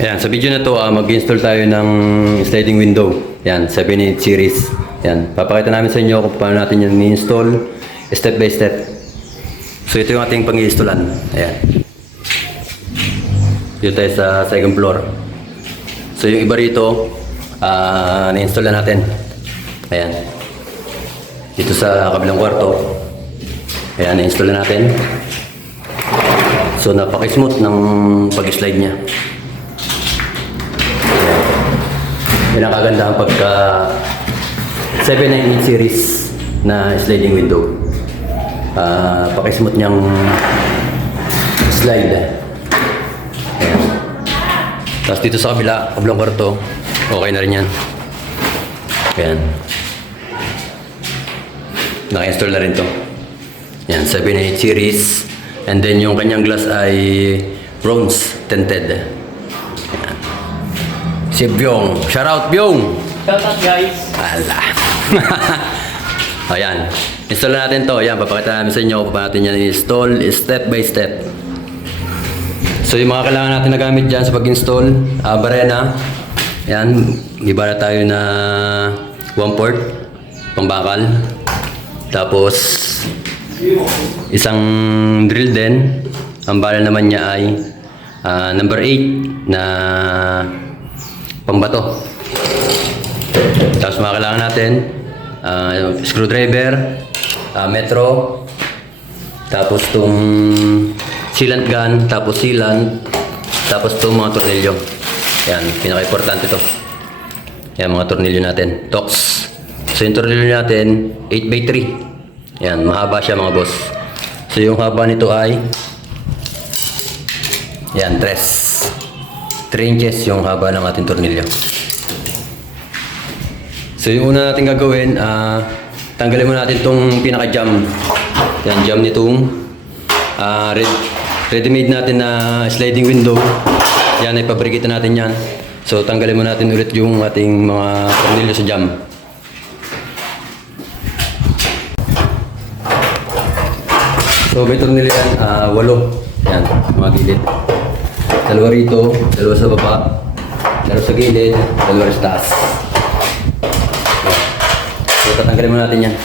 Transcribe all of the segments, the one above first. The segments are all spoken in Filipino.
Ayan, sa video na to, mag-install tayo ng sliding window. Ayan, 7/8 series. Ayan, papakita namin sa inyo kung paano natin yung ni-install step by step. So ito yung ating pang-i-installan. Ayan. Dito tayo sa second floor. So yung iba rito, ni-install na natin. Ayan. Dito sa kabilang kwarto. Ayan, ni-install na natin. So napaka-smooth ng pag-slide niya. Yan ang kagandahan pagka 7/8 series na sliding window. Paki-smooth niyang slide. Ayan. Tapos dito sa kabilang kwarto, okay na rin yan. Ayan. Naka-install na rin to. Ayan, 7/8 series. And then yung kanyang glass ay bronze tinted. Ayan. Si Byong. Shout out, Byong! Shout out, guys! Ala. Ayan. Install natin to. Ayan, papakita namin sa inyo kung paano natin yan install step by step. So yung mga kailangan natin na gamit dyan sa pag-install, barena. Ayan, iba na tayo na 1 port, pambakal. Tapos, isang drill din. Ang bala naman niya ay number 8 na pambato. Tapos mga kailangan natin, screwdriver, metro, tapos itong sealant gun, tapos sealant, tapos itong mga tornilyo. Yan, pinaka-importante ito. Yan, mga tornilyo natin. Tox. So yung tornilyo natin, 8x3. Yan, mahaba siya mga boss. So yung haba nito ay, yan, 3 inches yung haba ng ating tornilyo. So yung una natin gagawin, tanggalin muna natin itong pinaka-jam. Yan, jam nitong ready-made natin na sliding window. Yan, ay pabrikita natin yan. So tanggalin muna natin ulit yung ating mga tornilyo sa jam. So may tornilyo yan, 8. Yan, mga gilid. Dalawa rito, dalawa sa baba, dalawa sa gilid, dalawa sa taas. So tatanggalin muna natin yan.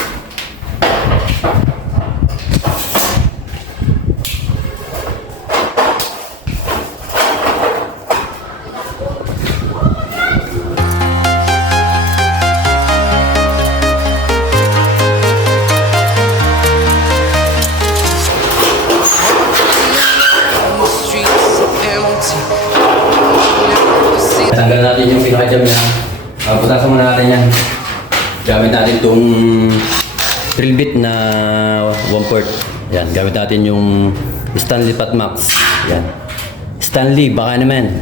Tanggal natin yung pinaka-jam niya. Putasan muna natin yan. Gamit natin itong drill bit na 1 port. Yan, gamit natin yung Stanley Patmax. Yan. Stanley, baka naman.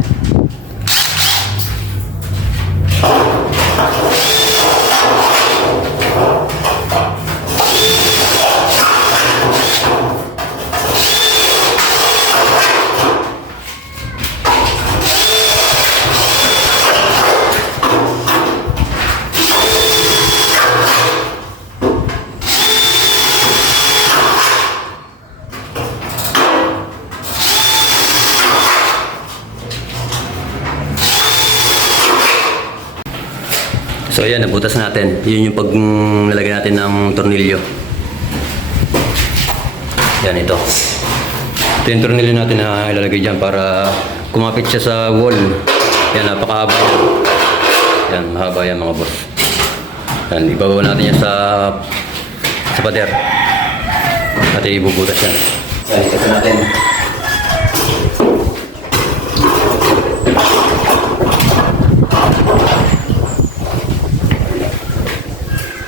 So ayan, nabutas natin. Yun yung pag nalagay natin ng tornilyo. Yan, ito. Ito yung tornilyo natin na ilalagay dyan para kumapit siya sa wall. Yan, napakahaba yan. Yan, mahaba yan mga boss. Yan, ibabaw natin yan sa pader. At ibubutas yan. Yan, ikata natin.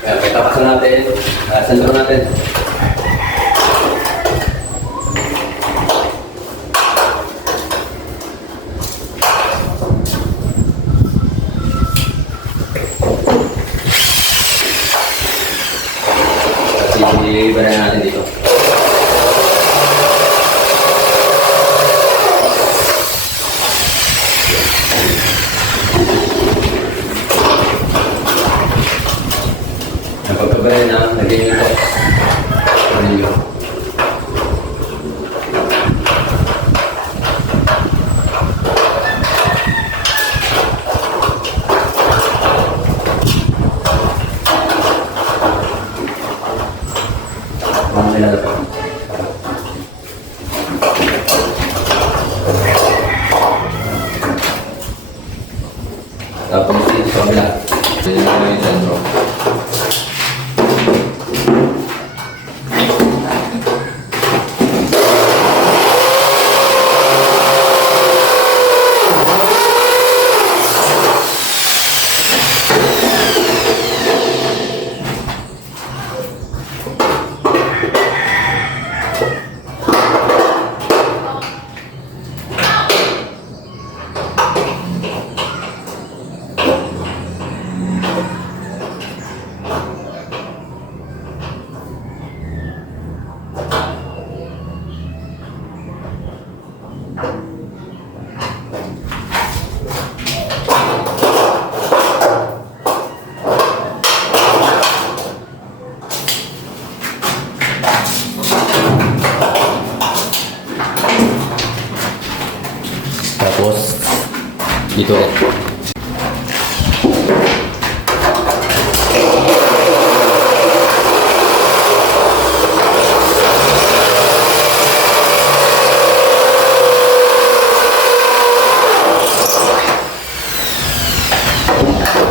Yan, pagtapasan natin, sentro natin. Tapos i-iba na natin dito. Ang pagkabala na, lagyan nito. Tapos, dito ulit.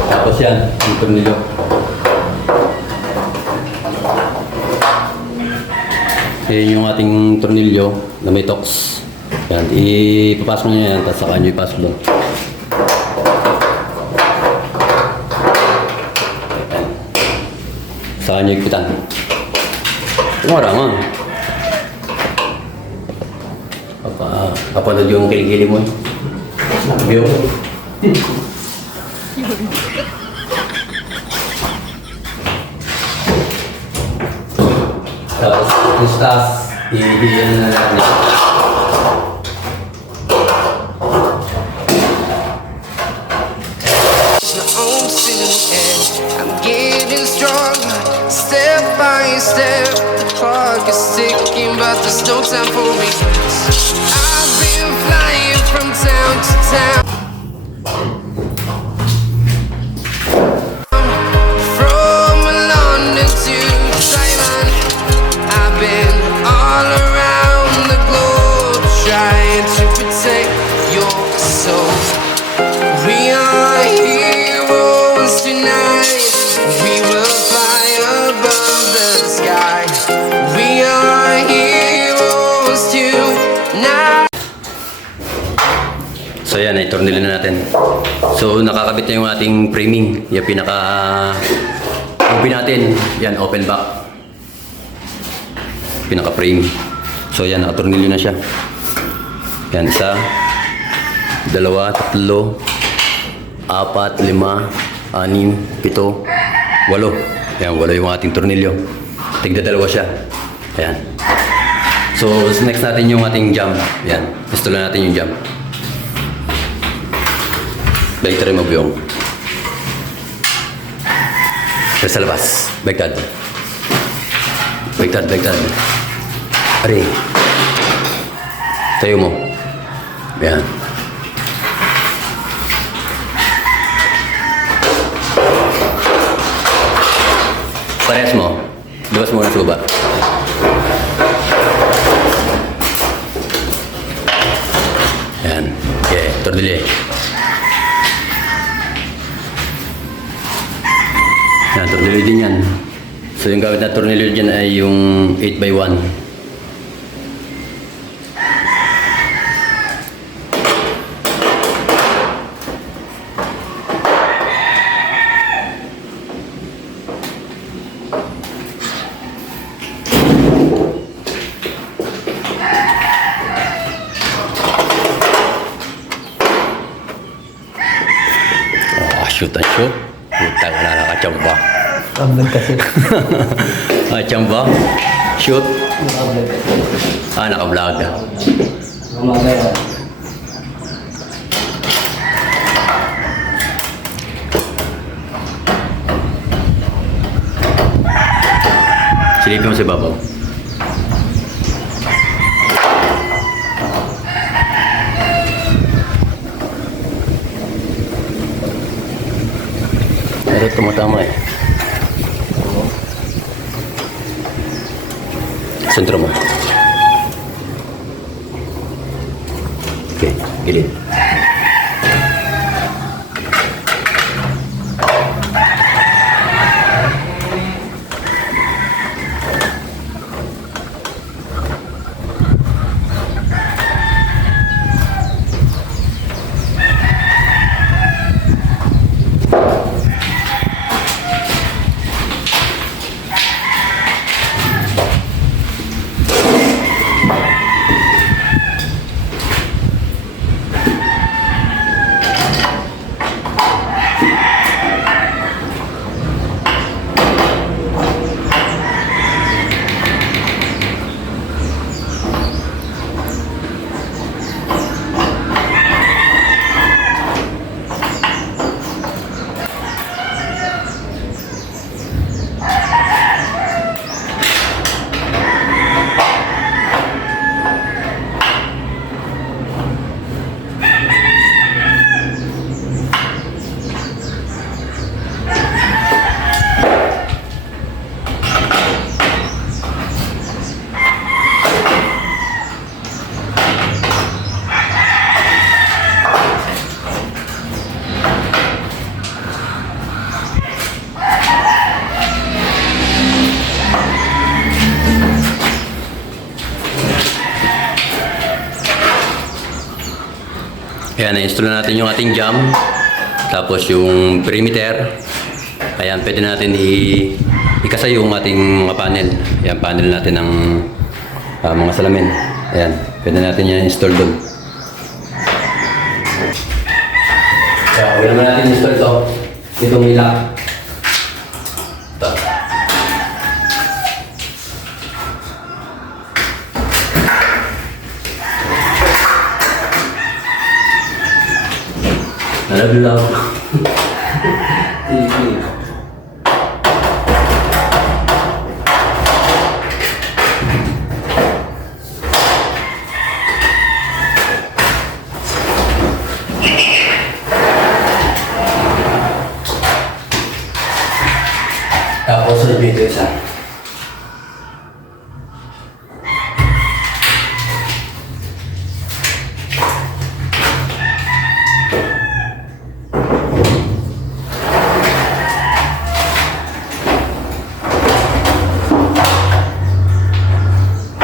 Tapos yan, yung tornilyo. Yan yung ating tornilyo na may tox. Yan, ipapasok nyo yan, tapos saka nyo ipasok doon. Yan. Saka nyo ipitan. Kumarangan. Kapanood yung kilig-kilig mo. View. Tapos, yung staff, i-ano na natin. I'm getting stronger, step by step. The clock is ticking, but there's no time for me. I've been flying from town to town. From London to Taiwan, I've been all around the globe trying to protect your soul. We are heroes tonight. We will fly above the sky. We are heroes tonight. So yan, ay tornilyo na natin. So nakakabit na yung ating framing. Yung pinaka-ubi natin. Yan, open back. Pinaka-frame. So yan, nakatornilyo na siya. Yan, 1, 2, 3, 4, 5, 6, 7, 8. Yan, 8 yung ating tornilyo. Tigda-dalawa siya. Ayan. So, next natin yung ating jam. Yan. Install natin yung jam. Later mo yung. Pero sa labas. Bagtad. Bagtad. Ari. Tayo mo. Ayan. Parehas mo. Labas mo na sa baba. Ayan. Okay. Tornilyo. Ayan. Tornilyo din yan. So yung gamit na tornilyo dyan ay yung 8x1. Shoot and shoot. Puta ka na nakachamba. Tablag kasi. Nakachamba. Shoot. Nakablog. Naka-vlog. Mamaya. Silipin mo sa babaw. Pero tumatama eh. Sentro mo. Okay, gilid. Ayan, na-install na natin yung ating jam. Tapos yung perimeter. Ayan, pwede natin ikasay yung ating mga panel. Ayan, panel natin ng mga salamin. Ayan, pwede natin yan install doon. Ayan, okay naman natin install ito. Itong lock. Ito. Nalaglaw. Sige. Tapos sunod dito isa.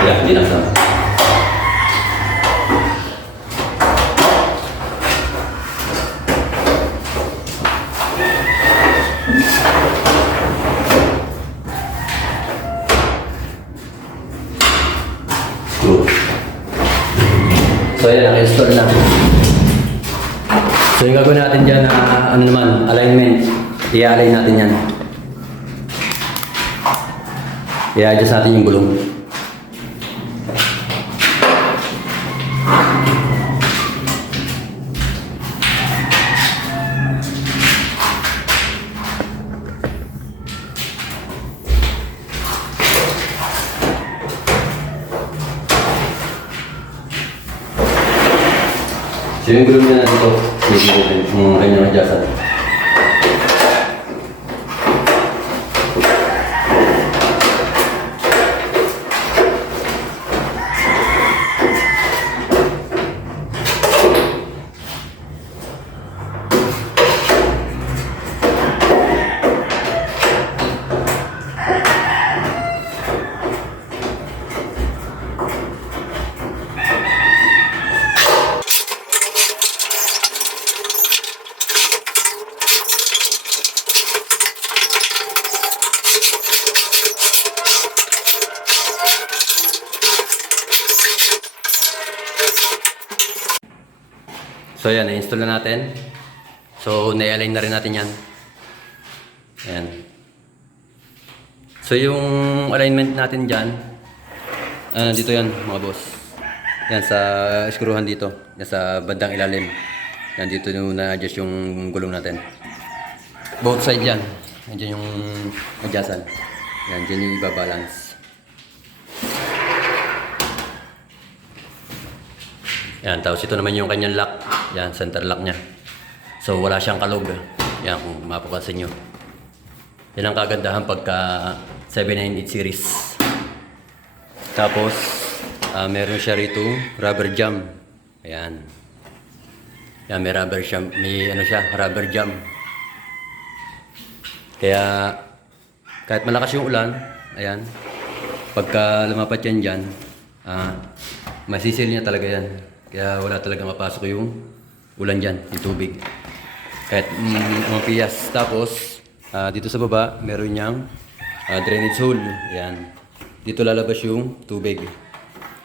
Yeah, hindi na sama. So yan, naka-install na. So yung gagawin natin dyan na ano naman, alignment. I-align natin yan. I-adjust natin yung gulong. So yung gulong niya na dito, yung kanyang adjustan. So yan, na-install na natin. So na-align na rin natin yan. Ayan. So yung alignment natin dyan, dito yan mga boss. Yan sa skruhan dito. Yan sa bandang ilalim. Yan dito yung na-adjust yung gulong natin. Both side yan. Yan yung adjustan. Yan dyan yung ibabalance. Yan, tapos ito naman yung kanyang lock. Yan, center lock niya. So wala siyang kalog. Yan, kung mapapansin nyo. Yan ang kagandahan pagka 798 series. Tapos, meron siya rito, rubber jam. Ayan. Yan, may rubber jam. May ano siya, rubber jam. Kaya, kahit malakas yung ulan, ayan, pagka lumapat yan dyan, masisil niya talaga yan. Kaya wala talaga mapasok yung ulan dyan, yung tubig. Kahit mapiyas. Tapos, dito sa baba, meron niyang drainage hole. Yan. Dito lalabas yung tubig.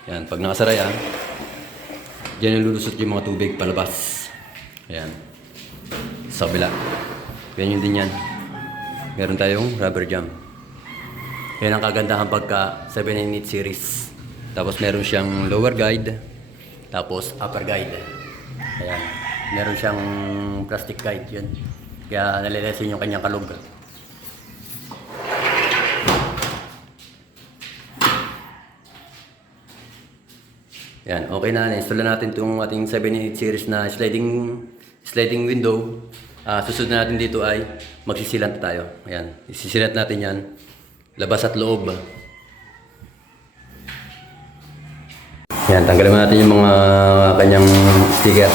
Yan. Pag nakasara yan, dyan yung lulusot yung mga tubig palabas. Yan. Sa kabila. Yan yun din yan. Meron tayong rubber jam. Yan ang kagandahan pagka 798 series. Tapos meron siyang lower guide. Tapos upper guide. Ayan. Meron siyang plastic guide yun. Kaya nalilesin yung kanyang kalog. Yan. Okay na. Na-install na natin itong ating 798 series na sliding window. Susunod na natin dito ay magsisilant tayo. Ayan. Isisilant natin yan. Labas at loob. Yan, tanggalin mo natin yung mga kanyang sticker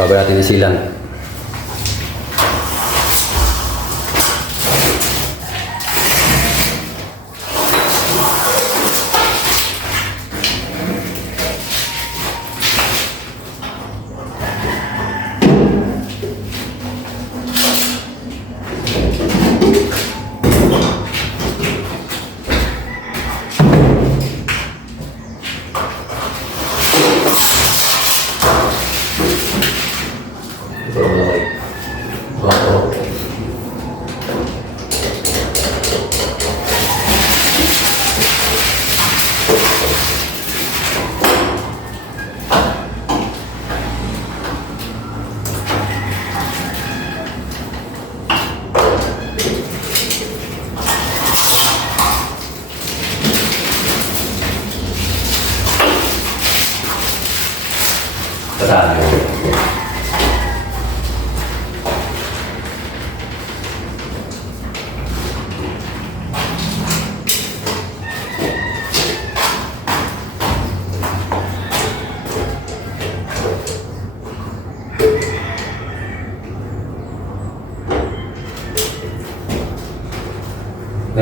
bago natin isilan.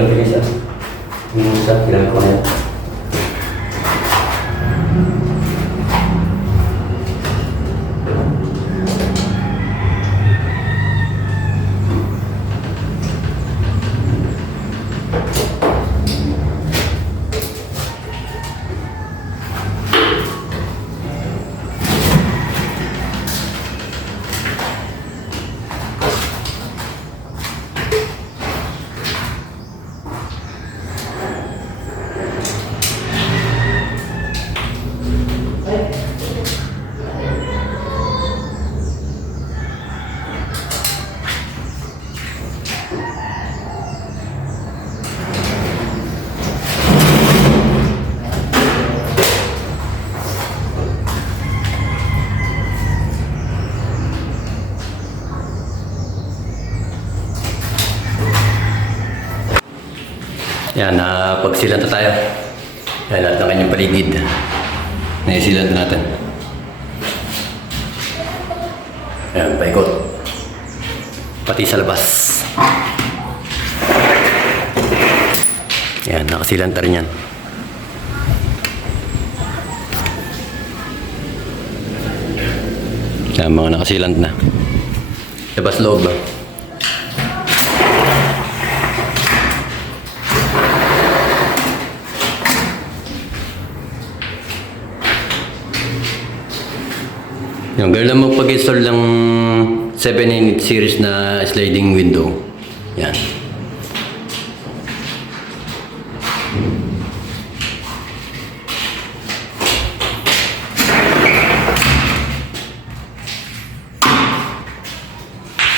Ganito guys ah. Yung isa, kailangan ko na yan. Yan, pagsilanta tayo. Yan, lahat ng kanyang paligid. Naisilanta natin. Yan, paikot. Pati sa labas. Yan, nakasilanta rin yan. Yan, mga nakasilant na. Labas loob ba? Yung girl lang magpag-install ng 7 series na sliding window. Yan.